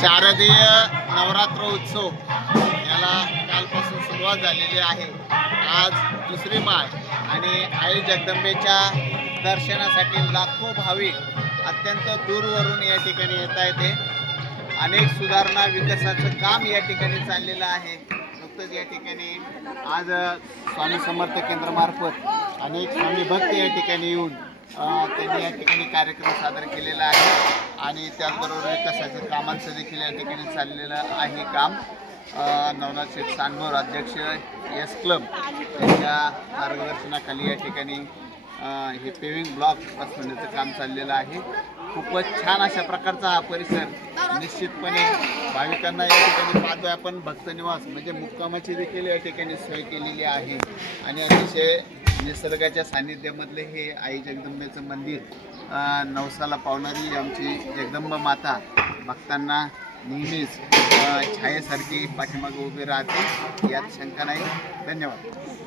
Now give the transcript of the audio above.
शारदीय नवरात्र उत्सव याला कालपासून सुरुवात झालेली आहे। आज दुसरी माळ आणि आई जगदंबेच्या दर्शनासाठी लाखो भाविक अत्यंत दूरवरून या ठिकाणी येत आहेत। अनेक सुधारणा विकासाचं काम या ठिकाणी चाललेलं आहे। नुकतंच या ठिकाणी आज स्वामी समर्थ केंद्रामार्फत अनेक स्वामी भक्त या ठिकाणी येऊन त्यांनी या ठिकाणी कार्यक्रम सादर केलेला आहे आणि त्याचबरोबर विकासाच्या कामांचं देखील या ठिकाणी चाललेलं आहे काम। नवनाथ शेठ सांडभोर अध्यक्ष एस क्लब यांच्या मार्गदर्शनाखाली या ठिकाणी हे पेविंग ब्लॉक बसवण्याचं काम चाललेलं आहे। खूपच छान अशा प्रकारचा हा परिसर निश्चितपणे भाविकांना या ठिकाणी पाहतोय आपण। भक्त निवास म्हणजे मुक्कामाची देखील या ठिकाणी सोय केलेली आहे आणि अतिशय निसर्गाच्या सानिध्यामधले हे आई जगदंबेचं मंदिर नवसाला पावणारी आमची जगदंबा माता भक्तांना नेहमीच छायेसारखी पाठीमागे उभी राहते, यात शंका नाही। धन्यवाद।